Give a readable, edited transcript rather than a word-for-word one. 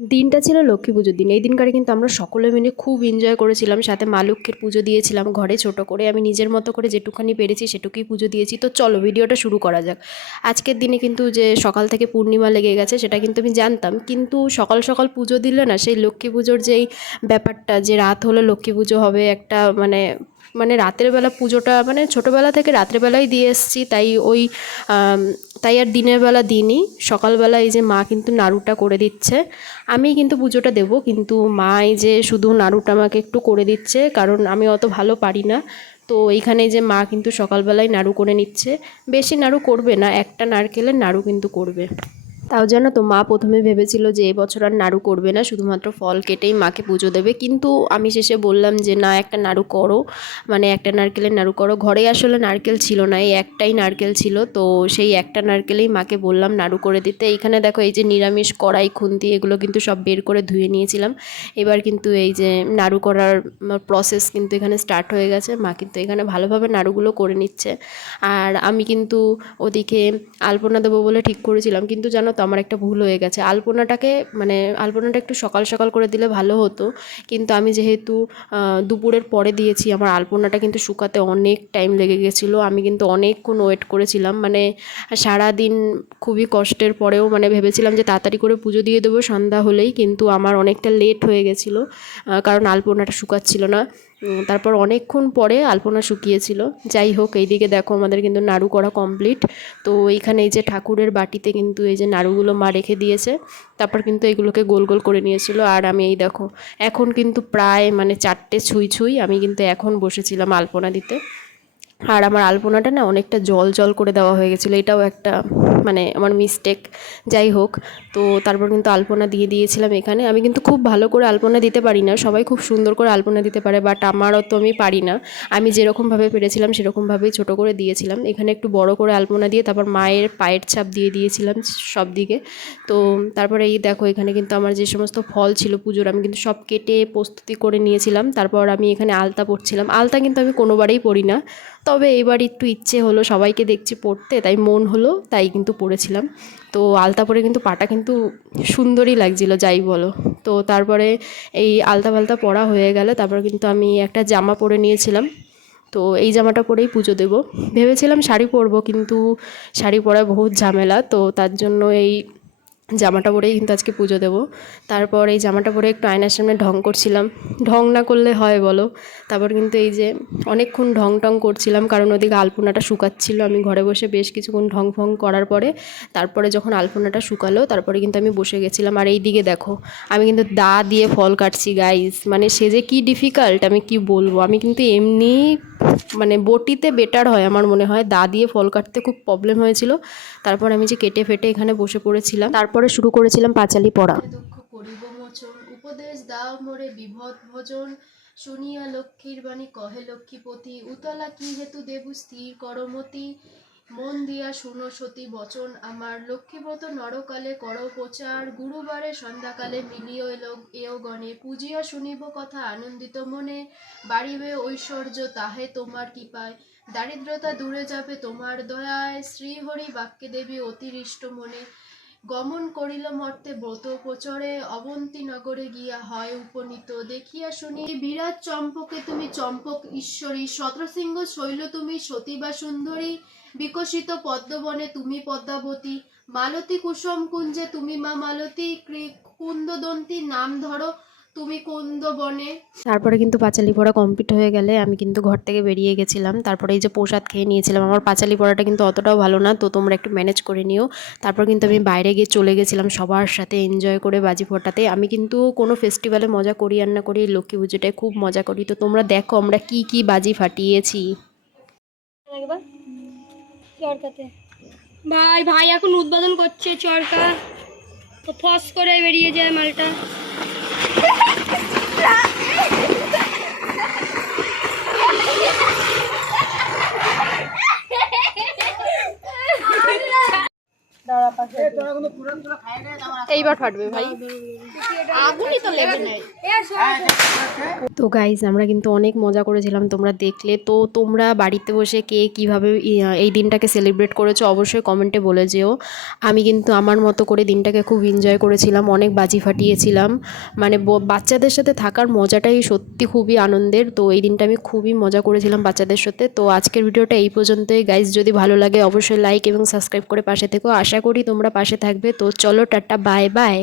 দিনটা ছিল লক্ষ্মী পুজোর দিন। এই দিনকারে কিন্তু আমরা সকলে মিলে খুব এনজয় করেছিলাম, সাথে মা লক্ষ্মীর পুজো দিয়েছিলাম ঘরে ছোট করে। আমি নিজের মতো করে যেটুখানি পেরেছি সেটুকুই পুজো দিয়েছি। তো চলো ভিডিওটা শুরু করা যাক। আজকের দিনে কিন্তু যে সকাল থেকে পূর্ণিমা লেগে গেছে সেটা কিন্তু আমি জানতাম, কিন্তু সকাল সকাল পুজো দিলে না সেই লক্ষ্মী পুজোর যেই ব্যাপারটা, যে রাত হলে লক্ষ্মী পুজো হবে একটা মানে মানে রাতের বেলা পুজোটা মানে ছোটোবেলা থেকে রাত্রেবেলাই দিয়ে এসেছি, তাই ওই তাই আর দিনের বেলা দিইনি। সকালবেলা এই যে মা কিন্তু নাড়ুটা করে দিচ্ছে, আমি কিন্তু পুজোটা দেবো, কিন্তু মা এই যে শুধু নাড়ুটা আমাকে একটু করে দিচ্ছে, কারণ আমি অত ভালো পারি না। তো এইখানে যে মা কিন্তু সকালবেলায় নাড়ু করে নিচ্ছে, বেশি নাড়ু করবে না, একটা নারকেলের নাড়ু কিন্তু করবে। তাও জানো তো, মা প্রথমে ভেবেছিল যে এবছর আর নাড়ু করবে না, শুধুমাত্র ফল কেটেই মাকে পুজো দেবে, কিন্তু আমি শেষে বললাম যে না, একটা নাড়ু করো, মানে একটা নারকেলের নাড়ু করো। ঘরে আসলে নারকেল ছিল না, এই একটাই নারকেল ছিল, তো সেই একটা নারকেলেই মাকে বললাম নাড়ু করে দিতে। এইখানে দেখো এই যে নিরামিষ কড়াই খুন্তি এগুলো কিন্তু সব বের করে ধুয়ে নিয়েছিলাম। এবার কিন্তু এই যে নাড়ু করার প্রসেস কিন্তু এখানে স্টার্ট হয়ে গেছে। মা কিন্তু এখানে ভালোভাবে নাড়ুগুলো করে নিচ্ছে, আর আমি কিন্তু ওদিকে আলপনা দেবো বলে ঠিক করেছিলাম, কিন্তু জানো তো আমার একটা ভুল হয়ে গেছে। আলপনাটাকে মানে আলপনাটা একটু সকাল সকাল করে দিলে ভালো হতো, কিন্তু আমি যেহেতু দুপুরের পরে দিয়েছি, আমার আলপনাটা কিন্তু শুকাতে অনেক টাইম লেগে গেছিলো। আমি কিন্তু অনেকক্ষণ ওয়েট করেছিলাম, মানে সারাদিন খুবই কষ্টের পরেও মানে ভেবেছিলাম যে তাড়াতাড়ি করে পুজো দিয়ে দেবো সন্ধ্যা হলেই, কিন্তু আমার অনেকটা লেট হয়ে গেছিলো, কারণ আলপনাটা শুকাচ্ছিল না। তারপর অনেকক্ষণ পরে আলপনা শুকিয়েছিল। যাই হোক, এইদিকে দেখো আমাদের কিন্তু নাড়ু করা কমপ্লিট। তো এইখানে এই যে ঠাকুরের বাটিতে কিন্তু এই যে নাড়ুগুলো মা রেখে দিয়েছে, তারপর কিন্তু এগুলোকে গোল গোল করে নিয়েছিল। আর আমি এই দেখো এখন কিন্তু প্রায় মানে 4টে ছুঁই ছুঁই আমি কিন্তু এখন বসেছিলাম আলপনা দিতে। আর আমার আলপনাটা না অনেকটা জল জল করে দেওয়া হয়ে গেছিলো, এটাও একটা মানে আমার মিস্টেক। যাই হোক, তো তারপর কিন্তু আলপনা দিয়ে দিয়েছিলাম। এখানে আমি কিন্তু খুব ভালো করে আলপনা দিতে পারি না, সবাই খুব সুন্দর করে আলপনা দিতে পারে, বাট আমারও তো আমি পারি না। আমি যেরকমভাবে পেরেছিলাম সেরকমভাবেই ছোটো করে দিয়েছিলাম। এখানে একটু বড় করে আলপনা দিয়ে তারপর মায়ের পায়ের ছাপ দিয়ে দিয়েছিলাম সব দিকে। তো তারপরে এই দেখো এখানে কিন্তু আমার যে সমস্ত ফল ছিল পুজোর, আমি কিন্তু সব কেটে প্রস্তুতি করে নিয়েছিলাম। তারপর আমি এখানে আলতা পরছিলাম। আলতা কিন্তু আমি কোনোবারেই পরি না, তবে এবার একটু ইচ্ছে হলো, সবাইকে দেখছি পড়তে, তাই মন হলো, তাই কিন্তু পড়েছিলাম। তো আলতা পরে কিন্তু পাটা কিন্তু সুন্দরই লাগছিলো, যাই বলো। তো তারপরে এই আলতা ফালতা পরা হয়ে গেল, তারপর কিন্তু আমি একটা জামা পরে নিয়েছিলাম। তো এই জামাটা পরেই পুজো দেবো। ভেবেছিলাম শাড়ি পরবো, কিন্তু শাড়ি পরা বহুত ঝামেলা, তো তার জন্য এই জামাটা পরেই কিন্তু আজকে পুজো দেবো। তারপর এই জামাটা পরে একটু আয়নার সামনে ঢং করছিলাম, ঢং না করলে হয় বলো। তারপর কিন্তু এই যে অনেকক্ষণ ঢং টং করছিলাম, কারণ ওদিকে আলপনাটা শুকাচ্ছিল। আমি ঘরে বসে বেশ কিছুক্ষণ ঢং ফং করার পরে তারপরে যখন আলপনাটা শুকালো তারপরে কিন্তু আমি বসে গেছিলাম। আর এই দিকে দেখো আমি কিন্তু দা দিয়ে ফল কাটছি গাইস, মানে সে যে কী ডিফিকাল্ট আমি কি বলবো। আমি কিন্তু এমনি মানে বটিতে বেটার হয় আমার মনে হয়, দা দিয়ে ফল কাটতে খুব প্রবলেম হয়েছিল। তারপর আমি যে কেটে ফেটে এখানে বসে পড়েছিলাম, তারপরে শুরু করেছিলাম পাঁচালি পড়া। দুঃখ করিব মোচন, উপদেশ দাও মোরে বিভদ ভোজন, শুনিয়া লক্ষ্মীর বাণী কহে লক্ষ্মীপতি, উতলা কি হেতু দেবু স্থির করমতি, মন দিয়া শুনো সতী বচন আমার, লক্ষ্মীব্রত নরকালে করো প্রচার, গুরুবারে সন্ধ্যাকালে মিলিও এও গণে, পূজিয়া শুনিব কথা আনন্দিত মনে, বাড়িবে ঐশ্বর্য তাহে তোমার কৃপায়, দারিদ্রতা দূরে যাবে তোমার দয়ায়, শ্রীহরি বাক্যে দেবী অতিরিষ্ট মনে, গমন করিল মর্তে ব্রত প্রচরে, অবন্তী নগরে গিয়া হয় উপনীত, দেখিয়া শুনি বিরাট চম্পকে তুমি চম্পক ঈশ্বরী, শতশৃঙ্গ শৈল তুমি সতী বা সুন্দরী, বিকশিত পদ্মবনে তুমি পদ্মাবতী, মালতী কুসুম কুঞ্জে তুমি মা মালতী, কুন্দদন্তী নাম ধরো তুমি কুন্দ বনে। তারপরে কিন্তু পাঁচালি পড়া কমপ্লিট হয়ে গেলে আমি কিন্তু ঘর থেকে বেরিয়ে গেছিলাম। তারপরে এই যে প্রসাদ খেয়ে নিয়েছিলাম। আমার পাঁচালি পড়াটা কিন্তু অতটাও ভালো না, তো তোমরা একটু ম্যানেজ করে নিও। তারপর কিন্তু আমি বাইরে গিয়ে চলে গেছিলাম সবার সাথে এনজয় করে বাজি ফোটাতে। আমি কিন্তু কোনো ফেস্টিভ্যালে মজা করি আর না করি, লক্ষ্মী পুজোটায় খুব মজা করি। তো তোমরা দেখো আমরা কি কি বাজি ফাটিয়েছি। চরকাতে ভাই ভাই এখন উদ্বোধন করছে চরকা, তো ফস করে বেরিয়ে যায় মালটা। এইবার ফাটবে ভাই, আগুনই তো লেগে নেই। তো গাইজ আমরা কিন্তু অনেক মজা করেছিলাম, তোমরা দেখলে। তো তোমরা বাড়িতে বসে কে কীভাবে এই দিনটাকে সেলিব্রেট করেছো অবশ্যই কমেন্টে বলে যেও। আমি কিন্তু আমার মতো করে দিনটাকে খুব এনজয় করেছিলাম, অনেক বাজি ফাটিয়েছিলাম। মানে বাচ্চাদের সাথে থাকার মজাটাই সত্যি খুবই আনন্দের। তো এই দিনটা আমি খুবই মজা করেছিলাম বাচ্চাদের সাথে। তো আজকের ভিডিওটা এই পর্যন্তই গাইজ, যদি ভালো লাগে অবশ্যই লাইক এবং সাবস্ক্রাইব করে পাশে থেকো। আশা করি তোমরা পাশে থাকবে। তো চলো টাটা, বাই বাই।